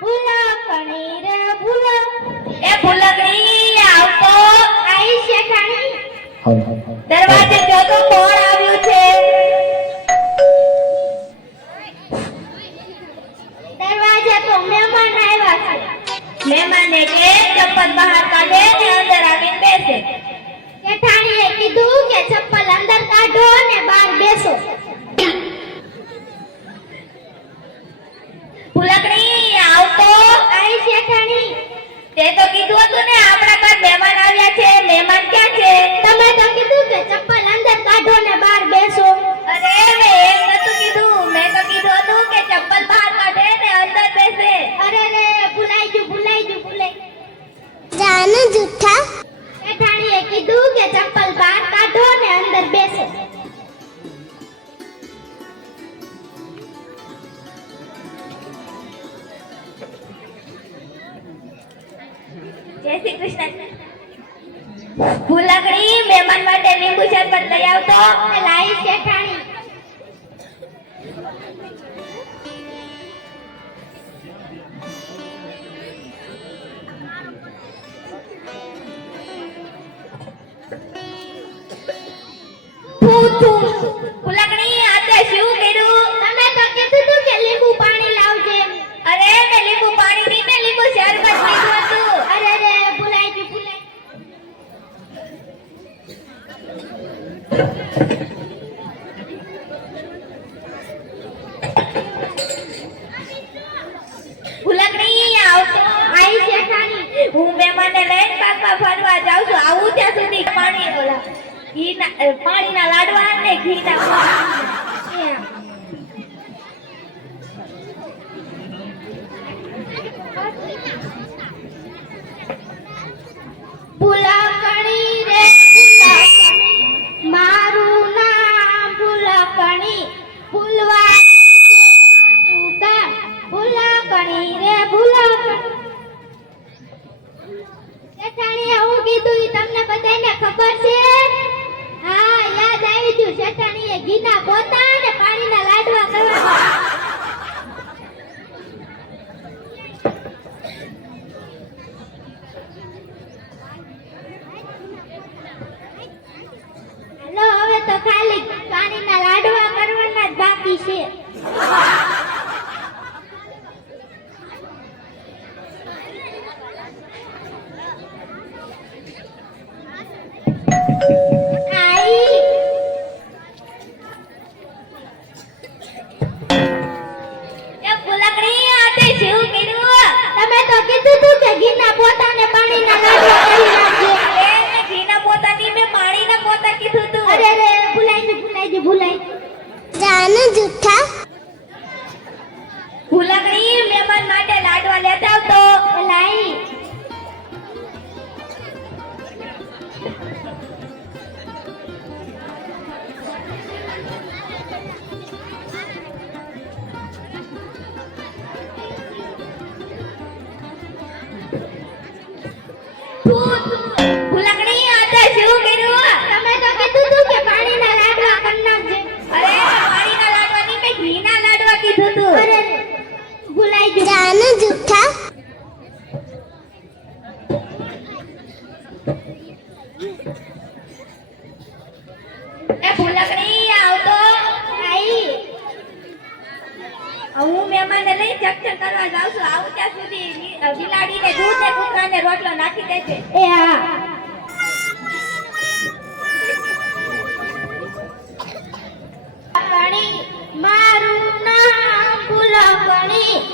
ભૂલકણી દરવાજે જો તો કોણ આવ્યું છે? દરવાજે તો મહેમાન આવ્યા છે. મહેમાન એટલે ચપ્પલ બહાર કાઢે ને અંદર આવી બેસે. શેઠાણીએ કીધું કે ચપ્પલ અંદર કાઢો જ બેસે. હું લગડી મહેમાન માટે લીંબુ શરબત આવતો લાઈ શેઠાણી. લઈને પાકમાં ફરવા જાઉં છું. આવું ત્યાં સુધી પાણી ઓલા ઘીના પાણીના લાડવા ને ઘીના. સોપારીના લાડવા કરવાના જ બાકી છે. પોતા ની મેં પાણી ના પોતા કીધું તું. અરે દાન જૂઠા આવું ત્યાં સુધી બિલાડીને રોટલો નાખી દે મારું નામ ફૂલકણી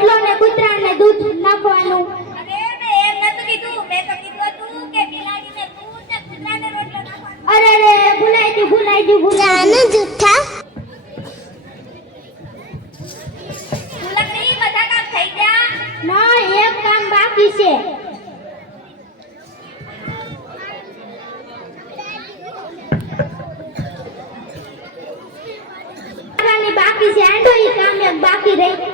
કીધું. ને કે ને દૂધ નાખવાનું કૂતરાને રોટલો અરે રે ભૂલાઈ ગયું ભૂલાઈ ગયું ભૂલાઈ ગયું. જૂઠા. ફૂલકડી બધા કામ થઈ ગયા. ગયું. ના એક કામ બાકી છે. બાકી છે એ કામ એક બાકી રહી.